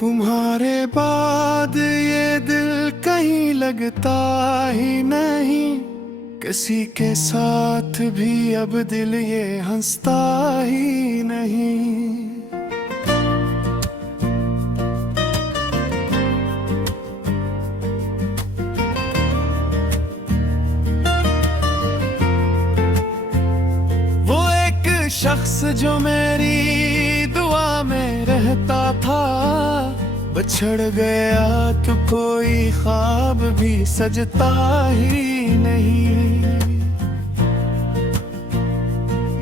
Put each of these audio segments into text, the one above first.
तुम्हारे बाद ये दिल कहीं लगता ही नहीं, किसी के साथ भी अब दिल ये हंसता ही नहीं। वो एक शख्स जो मेरी दुआ में रहता था, बिछड़ गया तो कोई ख्वाब भी सजता ही नहीं।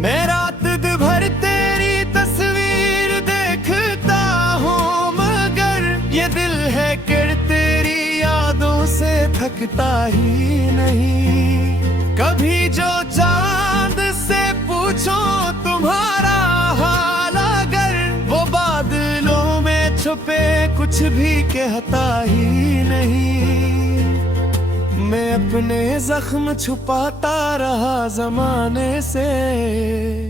मैं रात भर तेरी तस्वीर देखता हूँ, मगर ये दिल है कि तेरी यादों से थकता ही नहीं। कभी जो चांद से पूछो तुम्हारा हाल, अगर वो बादलों में छुपे कुछ भी कहता ही नहीं। मैं अपने जख्म छुपाता रहा जमाने से,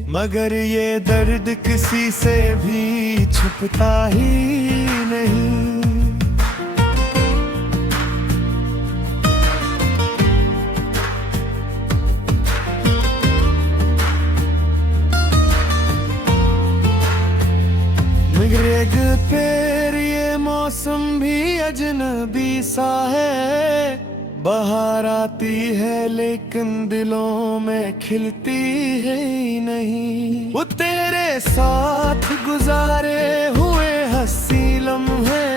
मगर ये दर्द किसी से भी छुपता ही नहीं। फिर ये मौसम भी अजनबी सा है, बहार आती है लेकिन दिलों में खिलती है ही नहीं। वो तेरे साथ गुजारे हुए हंसी लम्हे,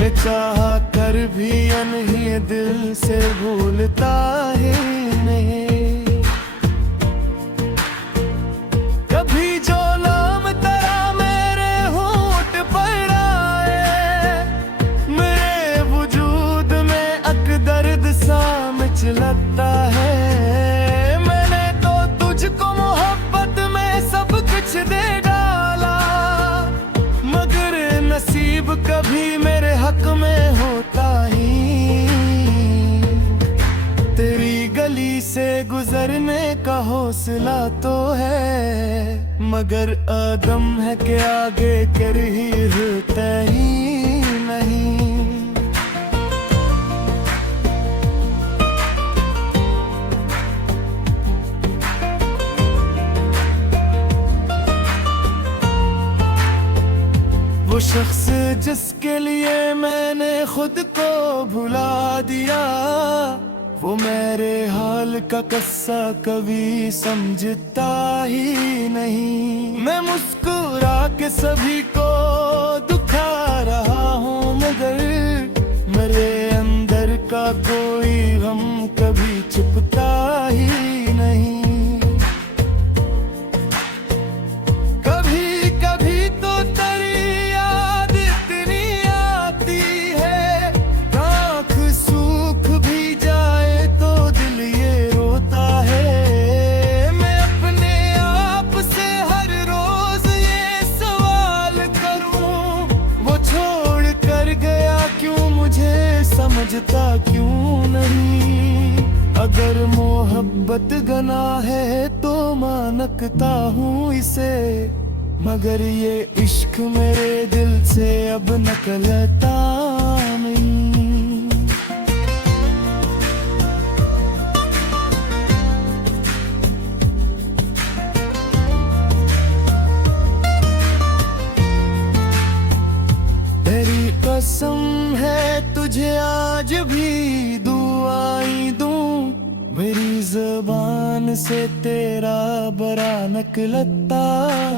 मैं चाह कर भी अनही दिल से भूलता है नहीं। कभी जो नाम तेरा मेरे होंठ पर आए, मेरे वजूद में दर्द सा मचलता है। मैंने तो तुझको मोहब्बत में सब कुछ दे डाला, मगर नसीब कभी मेरे हक में होता ही। तेरी गली से गुजरने का हौसला तो है, मगर आदम है कि आगे कर ही होता ही नहीं। वो शख्स जिसके लिए मैंने खुद को भुला दिया, वो मेरे हाल का किस्सा कभी समझता ही नहीं। मैं मुस्कुरा के सभी को दुखा रहा हूँ, मगर मेरे अंदर का कोई गम कभी छुपता ही नहीं। समझता क्यों नहीं, अगर मोहब्बत गनाह है तो मानता हूँ इसे, मगर ये इश्क मेरे दिल से अब निकलता नहीं। तेरी कसम है तुझे आज भी दुआई दूं, मेरी ज़बान से तेरा बरा निकलता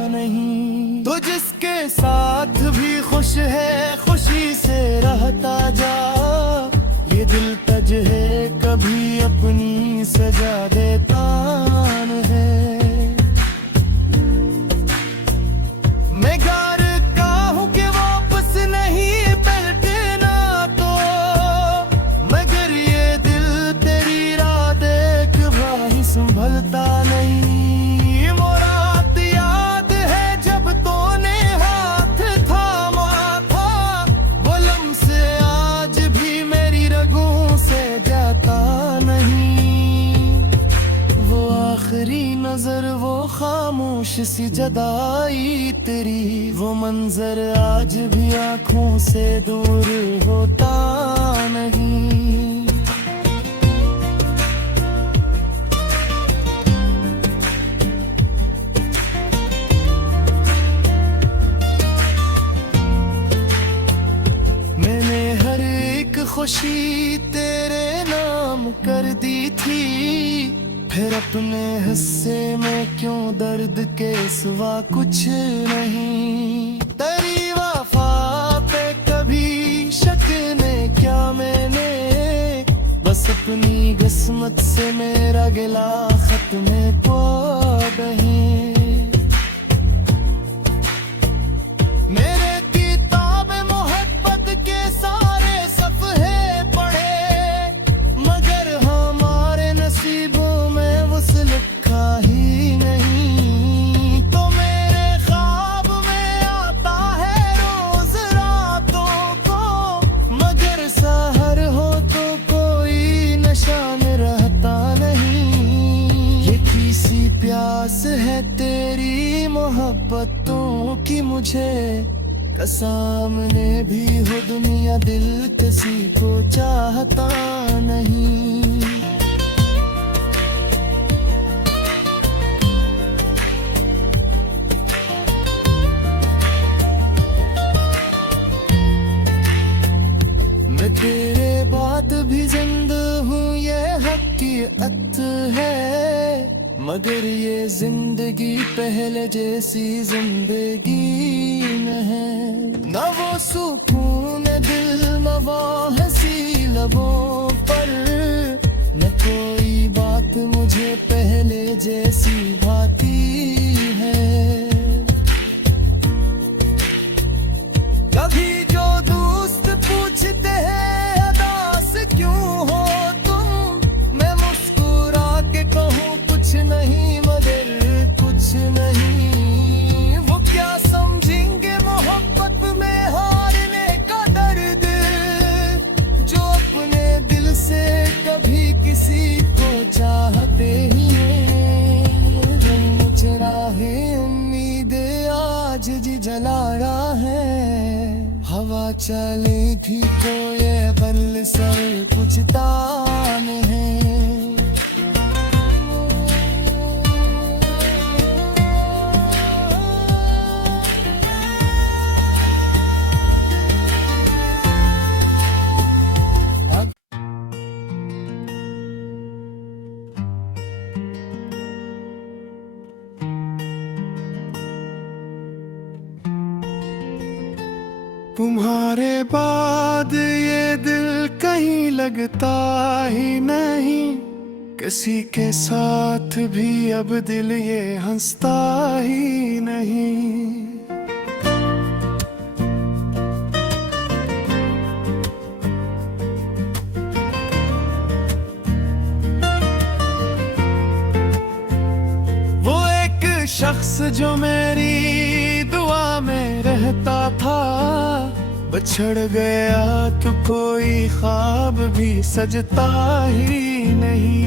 नहीं। तो जिसके साथ भी खुश है खुशी से रहता जा, ये दिल तुझे कभी अपनी सजा देता है। मैं गार का हूँ कि वापस नहीं पलटना तो, मगर ये दिल तेरी राह देख भाई संभलता नहीं। वो रात याद है जब तूने हाथ थामा था, वो लम्हे आज भी मेरे नजर वो खामोश सी जदाई तेरी, वो मंजर आज भी आंखों से दूर होता नहीं। मैंने हर एक खुशी तेरे नाम कर दी थी, फिर अपने हिस्से में क्यों दर्द के सिवा कुछ नहीं। तेरी वफा पे कभी शक ने क्या मैंने, बस अपनी किस्मत से मेरा गिला खत में पो नहीं। मेरे किताब मोहब्बत के सारे सफ़े पढ़े, मगर हमारे नसीबों में उस लिखा ही नहीं। तो मेरे ख्वाब में आता है रोज रातों को, मगर सहर हो तो कोई निशान रहता नहीं। ये किसी प्यास है तेरी मोहब्बतों की मुझे, सामने भी हो दुनिया दिल किसी को चाहता नहीं। मैं तेरे बाद भी जिंदा हूँ ये हकीकत है, मगर ये जिंदगी पहले जैसी जिंदगी न है। न वो सुकून दिल न वो हंसी लबों पर, न कोई बात मुझे पहले जैसी भाती है। कभी जो दोस्त पूछते हैं उदास क्यों हो तुम, मैं मुस्कुरा के कहूँ कुछ नहीं मगर कुछ नहीं। वो क्या समझेंगे मोहब्बत में हारने का दर्द, जो अपने दिल से कभी किसी को चाहते ही हैं। रंग चुराहे उम्मीद आज जी जला रहा है, हवा चलेगी तो ये बल सर कुछ तान है। तुम्हारे बाद ये दिल कहीं लगता ही नहीं, किसी के साथ भी अब दिल ये हंसता ही नहीं। वो एक शख्स जो मेरी दुआ में रहता था, बिछड़ गया तो कोई ख्वाब भी सजता ही नहीं।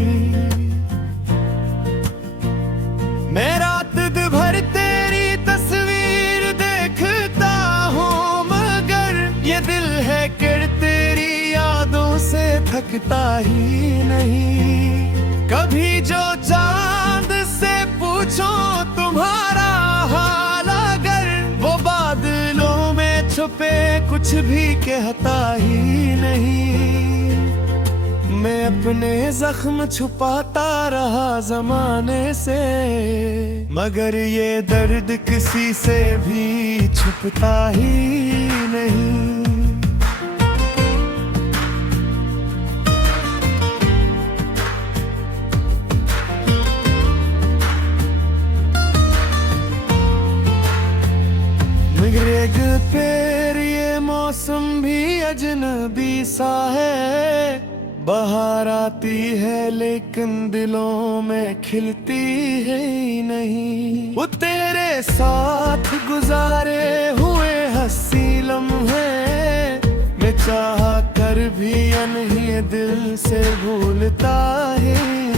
मैं रात भर तेरी तस्वीर देखता हूँ, मगर ये दिल है कि तेरी यादों से थकता ही नहीं। कभी जो चांद से पूछो तुम्हारा हाल, अगर वो बादलों में छुपे कुछ भी कहता ही नहीं। मैं अपने जख्म छुपाता रहा जमाने से, मगर ये दर्द किसी से भी छुपता ही नहीं। मगरेग पेर ये मौसम भी अजनबी सा है, बाहर आती है लेकिन दिलों में खिलती है ही नहीं। वो तेरे साथ गुजारे हुए हंसी लम्हे, मैं चाह कर भी अनही दिल से भूलता ही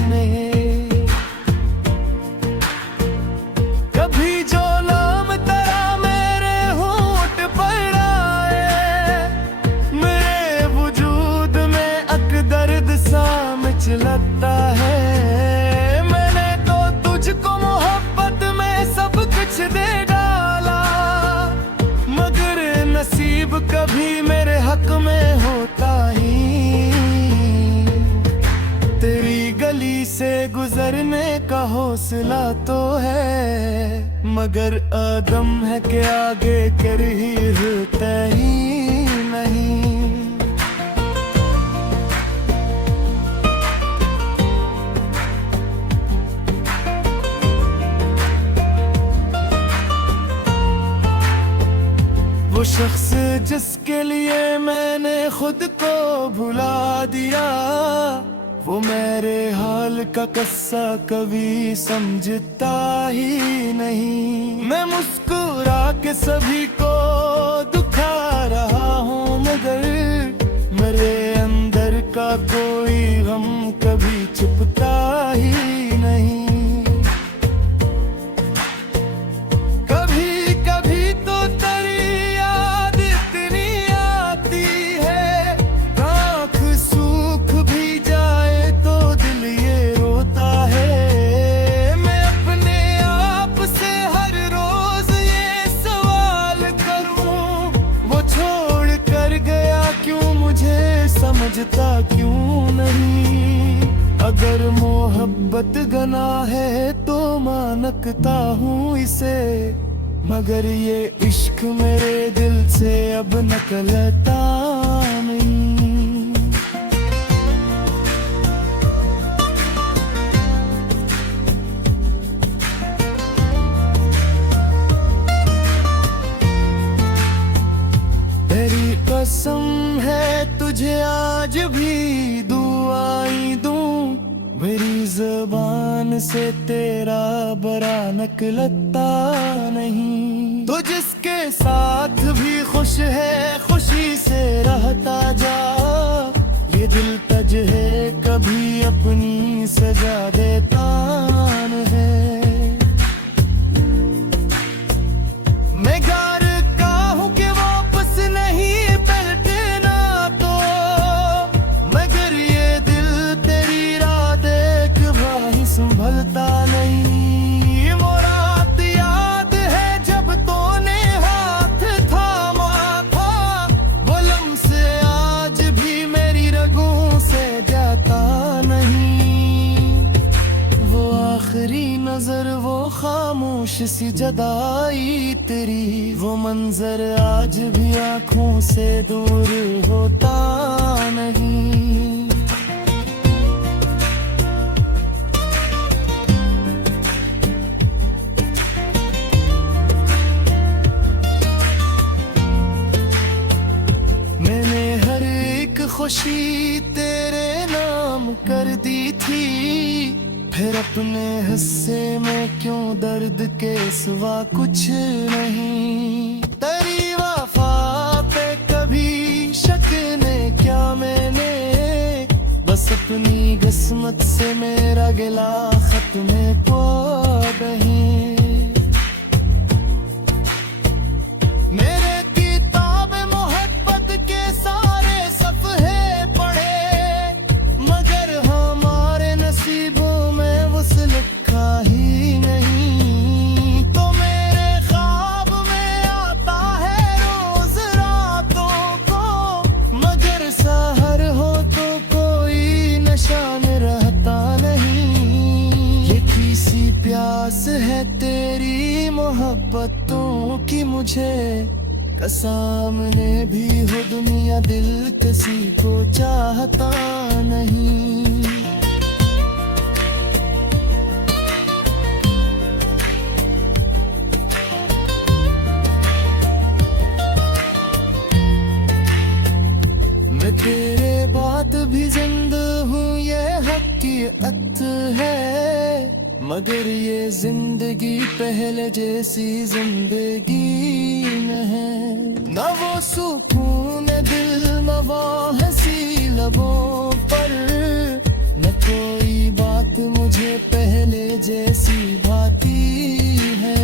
नहीं। कुछ लगता है। मैंने तो तुझको मोहब्बत में सब कुछ दे डाला, मगर नसीब कभी मेरे हक में होता ही। तेरी गली से गुजरने का हौसला तो है, मगर आदम है कि आगे कर ही रुकता ही नहीं। वो शख्स जिसके लिए मैंने खुद को भुला दिया, वो मेरे हाल का किस्सा कभी समझता ही नहीं। मैं मुस्कुरा के सभी को दुखा रहा हूँ, मगर मेरे अंदर का कोई गम कभी छुपता ही नहीं। कभी कभी तो तेरी याद इतनी आती है, आँख सूख भी जाए तो दिल ये रोता है। मैं अपने आप से हर रोज ये सवाल करूं, वो छोड़ कर गया क्यों, मुझे समझता क्यों नहीं। अगर मोहब्बत गुनाह है तो मानता हूँ इसे, मगर ये इश्क मेरे दिल से अब निकलता नहीं। तेरी कसम है तुझे आज भी दुआएं दूं, मेरी ज़बान से तेरा बरा निकलता नहीं। तो जिसके साथ भी खुश है खुशी से रहता जा, ये दिल तज है कभी अपनी सजा देता है। मैं गार का हूँ कि वापस नहीं पलटना तो, मगर ये दिल तेरी राह देख भाई संभलता नहीं। वो रात याद है जब तूने हाथ थामा था, वो लम्से आज भी मेरी रगों से जाता नहीं। वो आखिरी नजर, वो खामोश सी जदाई तेरी, वो मंजर आज भी आंखों से दूर होता नहीं। मैंने हर एक खुशी तेरे नाम कर दी थी, फिर अपने हिस्से में क्यों दर्द के सिवा कुछ नहीं। तेरी वफा पे कभी शक ने क्या मैंने, बस अपनी किस्मत से मेरा गिला खत्म को नहीं। मेरे किताब मोहब्बत के सारे सफ़े पढ़े, मगर हमारे नसीबों में वो लिखा ही नहीं। तो मेरे ख्वाब में आता है रोज रातों को, मगर सहर हो तो कोई निशान रहता नहीं। ये किसी प्यास है तेरी मोहब्बतों की मुझे, सामने भी हो दुनिया दिल किसी को चाहता नहीं। मैं तेरे बाद भी जिंदा हूँ ये हकीकत है, मगर ये जिंदगी पहले जैसी जिंदगी न है। न वो सुकून दिल न वो हंसी लबों पर, न कोई बात मुझे पहले जैसी भाती है।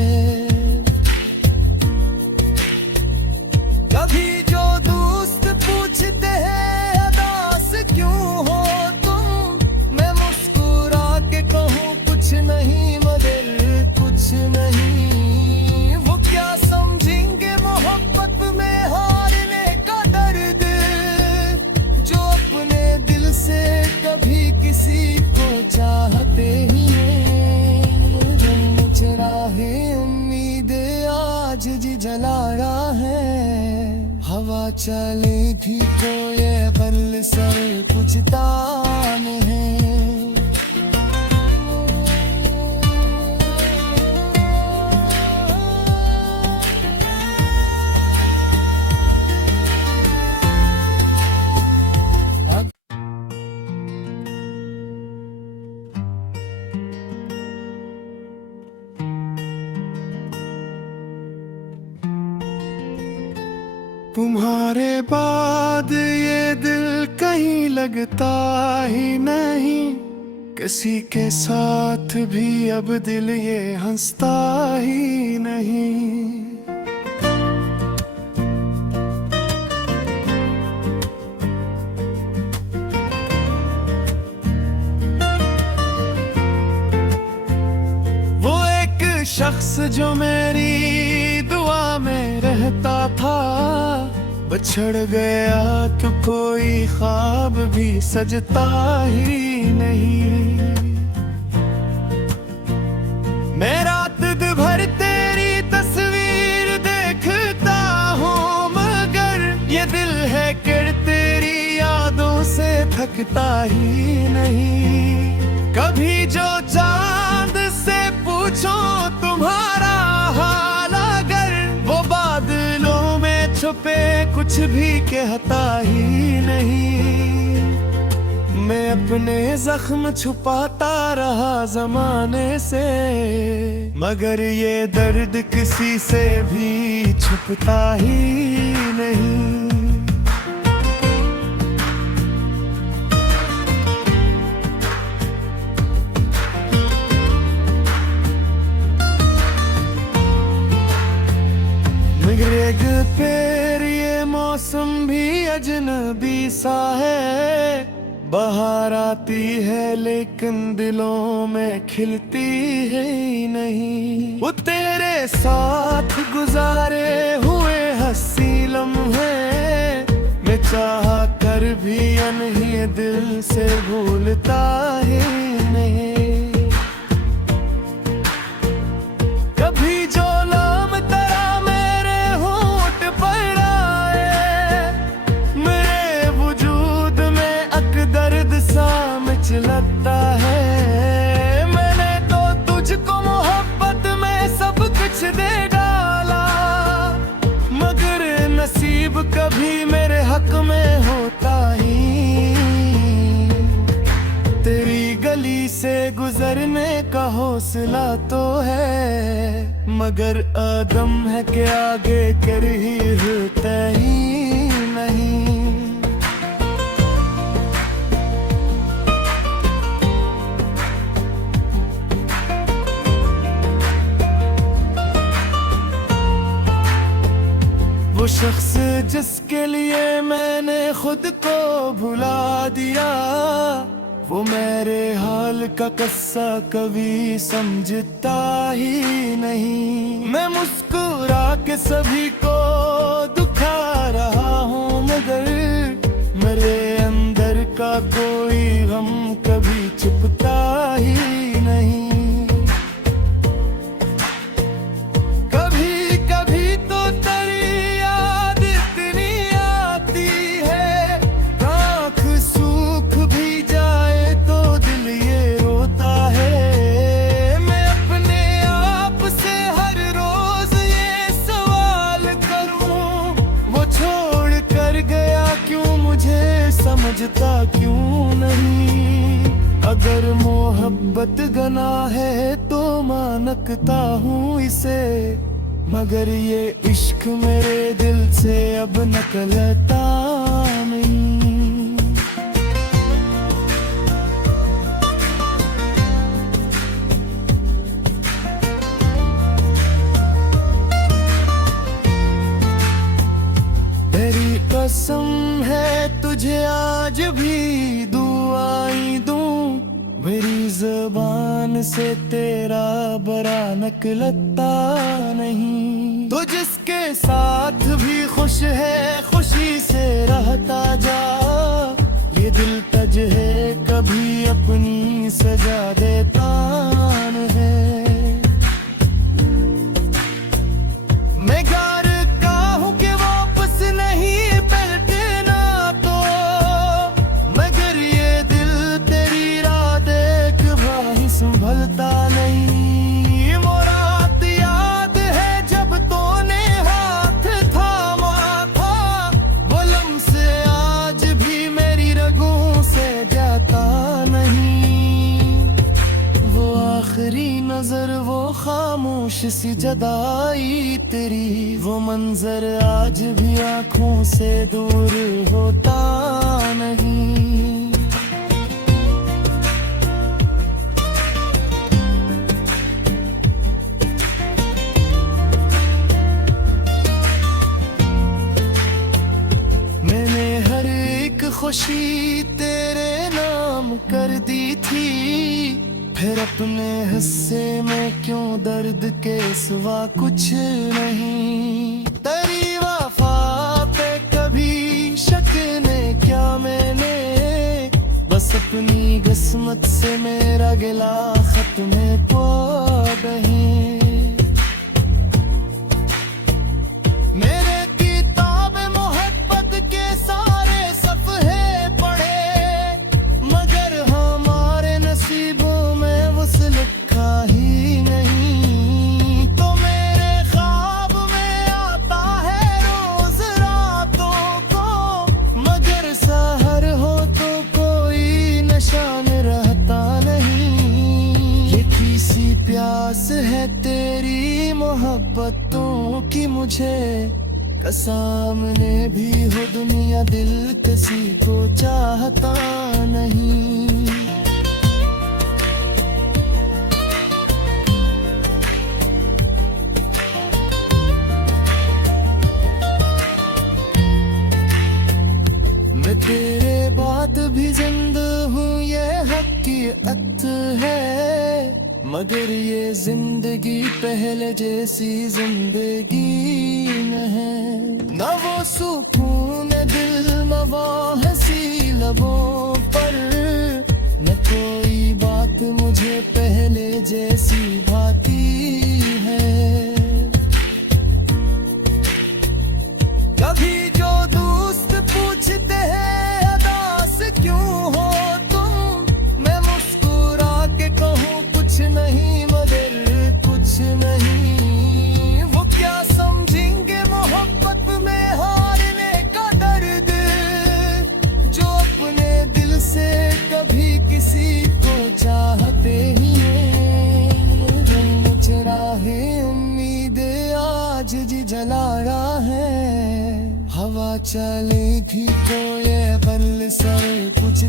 कभी जो दोस्त पूछते हैं अदास क्यों हो तुम, किसी को चाहते ही हैं। रंग चराहे उम्मीद आज जी जलाया है। हवा चलेगी तो ये बल सर कुछ तान है। तुम्हारे बाद ये दिल कहीं लगता ही नहीं। किसी के साथ भी अब दिल ये हंसता ही नहीं। वो एक शख्स जो मेरी दुआ में रहता था, बिछड़ गया तो कोई ख्वाब भी सजता ही नहीं। मैं रात भर तेरी तस्वीर देखता हूँ, मगर ये दिल है कि तेरी यादों से थकता ही नहीं। कभी जो चांद से पूछो तुम्हारा हाल, अगर वो बादलों में छुपे कुछ भी कहता ही नहीं। मैं अपने जख्म छुपाता रहा जमाने से, मगर ये दर्द किसी से भी छुपता ही नहीं। मेघ पेर ये मौसम भी अजनबी सा है। बहार आती है लेकिन दिलों में खिलती है ही नहीं। वो तेरे साथ गुजारे हुए हंसी लम्हे मैं चाह कर भी अनही दिल से भूलता ही नहीं। कभी जो नाम तेरा मेरे होंठ पर आए, मेरे वजूद में दर्द सा मचलता है। मैंने तो तुझको मोहब्बत में सब कुछ दे डाला, मगर नसीब कभी मेरे हक में होता ही। तेरी गली से गुजरने का हौसला तो है, मगर आदम है कि आगे कर ही होता ही नहीं। वो शख्स जिसके लिए मैंने खुद को भुला दिया, वो मेरे हाल का किस्सा कभी समझता ही नहीं। मैं मुस्कुरा के सभी को दुखा रहा हूँ, मगर मेरे अंदर का कोई गम कभी छुपता ही नहीं। समझता क्यों नहीं। अगर मोहब्बत गनाह है तो मानता हूँ इसे, मगर ये इश्क मेरे दिल से अब निकलता नहीं। तेरी कसम है तुझे आज भी दुआएं दूं, मेरी ज़बान से तेरा बरा निकलता नहीं। तो जिसके साथ भी खुश है खुशी से रहता जा, ये दिल तज है कभी अपना अपनी सजा देता है। मैं घर का हूँ कि वापस नहीं पलटना तो, मगर ये दिल तेरी राह देख भाई संभलता नहीं। मुराद याद है जब तूने हाथ थामा था, वो लम्से आज भी मेरी रगों से जाता नहीं। वो आखिरी नजर, वो खामोश सी जदाई तेरी, वो मंजर आज भी आंखों से दूर होता नहीं। मैंने हर एक खुशी तेरे नाम कर दी थी, फिर अपने हिस्से में क्यों दर्द के सिवा कुछ नहीं। तेरी वफा पे कभी शक ने क्या मैंने, बस अपनी किस्मत से मेरा गिला खत्म पो नहीं। मेरे किताब मोहब्बत के सारे सफ़हे पढ़े, मगर हमारे नसीबों में उस लिखा ही नहीं। तो मेरे ख्वाब में आता है रोज रातों को, मगर सहर हो तो कोई निशान रहता नहीं। ये किसी प्यास है तेरी मोहब्बतों की मुझे, सामने भी हो दुनिया दिल किसी को चाहता नहीं। मैं तेरे बाद भी जिंदा हूँ ये हकीकत है, मगर ये जिंदगी पहले जैसी जिंदगी न है। न वो सुकून दिल न वो हंसी लबों पर, न कोई बात मुझे पहले जैसी भाती है। कभी जो दोस्त पूछते हैं अदास क्यों हो तुम, मैं मुस्कुरा के कहूँ कुछ नहीं मगर कुछ नहीं। वो क्या समझेंगे मोहब्बत में हारने का दर्द, जो अपने दिल से कभी किसी को चाहते ही हैं। रंग चराहे उम्मीद आज जी जलाया है, हवा चलेगी तो ये पल सर कुछ